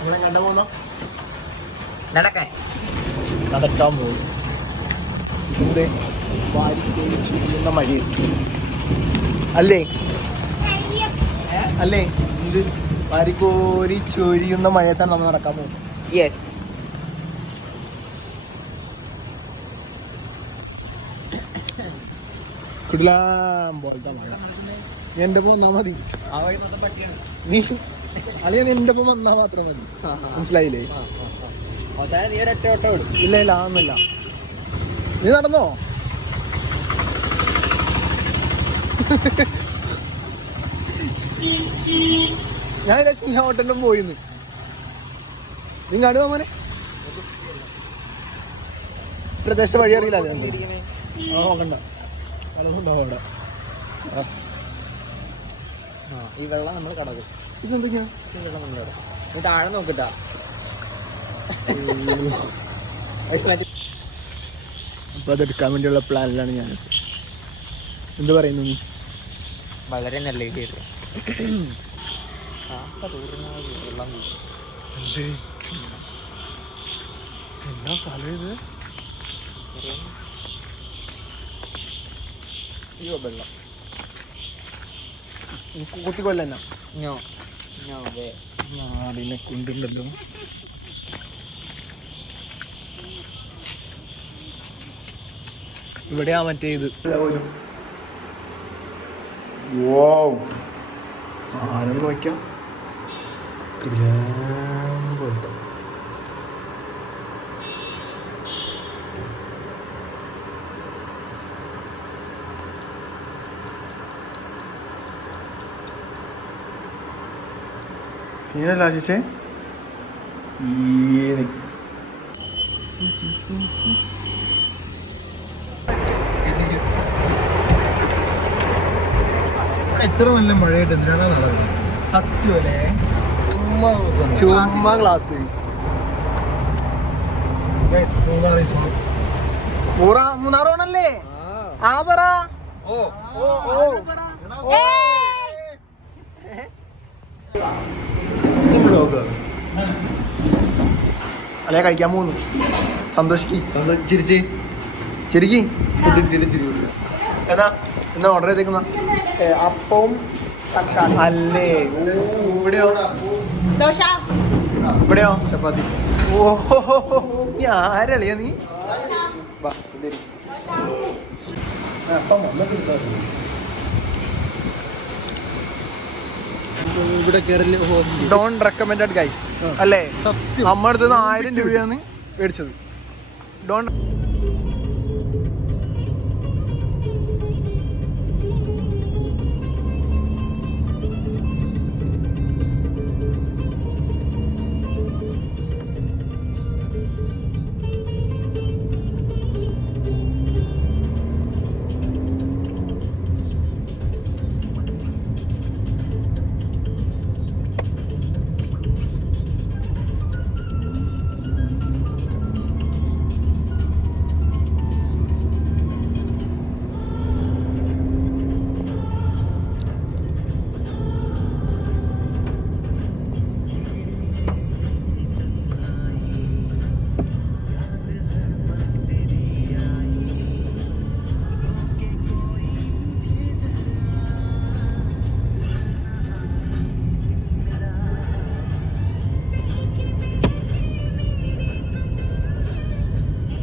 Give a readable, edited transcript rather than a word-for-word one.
അങ്ങനെ കണ്ട പോന്ന നടക്കാൻ പോകും. ഇതിന്റെ വാരിക്കോരി ചുരിയുന്ന മഴയെത്തി അല്ലേ അല്ലേ? ഇത് വാരിക്കോരി ചൊരിയുന്ന മഴയത്താണ് നമ്മൾ നടക്കാൻ പോകുന്നത്. യെസ്. കിടിലം പോലത്തെ മഴ. എന്റെ ഒപ്പം വന്നാ മതി. നീ അളിയ എന്റെ ഒപ്പം വന്നാ മാത്രം മതി. മനസ്സിലായില്ലേ? ഇല്ല ഇല്ല അതൊന്നുമില്ല. നീ നടന്നോ? ഞാൻ വിചാരിച്ചു ഞാൻ ഹോട്ടലിലും പോയിന്ന്. നീ കടുവാ മോനെ പ്രദേശ വഴി അറിയില്ല. നോക്കണ്ട ഉണ്ടാവും അവിടെ. ഈ വെള്ളം നമ്മൾ കടക്കും. ഇതെന്തൊക്കെയാ? ഈ വെള്ളം നമ്മൾ കടക്കും. നീ താഴെ നോക്കിട്ടാ. അപ്പൊ അതെടുക്കാൻ വേണ്ടിയുള്ള പ്ലാനിലാണ് ഞാൻ. എന്ത് പറയുന്നു നീ? വളരെ നല്ല രീതിയിൽ എന്താ സ്ഥലം ഇത്? വെള്ളം കുത്തിക്കൊല്ലന്ന നാടിനെ കൊണ്ടുണ്ടല്ലോ. ഇവിടെയാ മറ്റേ ഇത് സാധനം നോക്കാം. പോലത്തെ സീനല്ല ആശിച്ചേ സീന്. എത്ര നല്ല മഴയായിട്ട് എന്തിനാണ് സത്യമല്ലേ? ചുമ്മാ ക്ലാസ് മൂന്നാറോണല്ലേ? ആ പറ. അല്ലെ കഴിക്കാൻ പോകുന്നു. ചിരിച്ച് ചിരിക്കി ഏതാ എന്നാ ഓർഡർ ചെയ്തേക്കുന്ന? അപ്പവും അല്ലേ? ഇവിടെയോ? ഇവിടെയോ? ചപ്പാത്തി. ഓഹോ നീ ആരളിയാ നീ? ഇവിടെ ഡോൺ റെക്കമെൻഡഡ് ഗൈസ് അല്ലേ? നമ്മുടെ അടുത്ത് 1000 രൂപയാണ് മേടിച്ചത്. ഡോൺ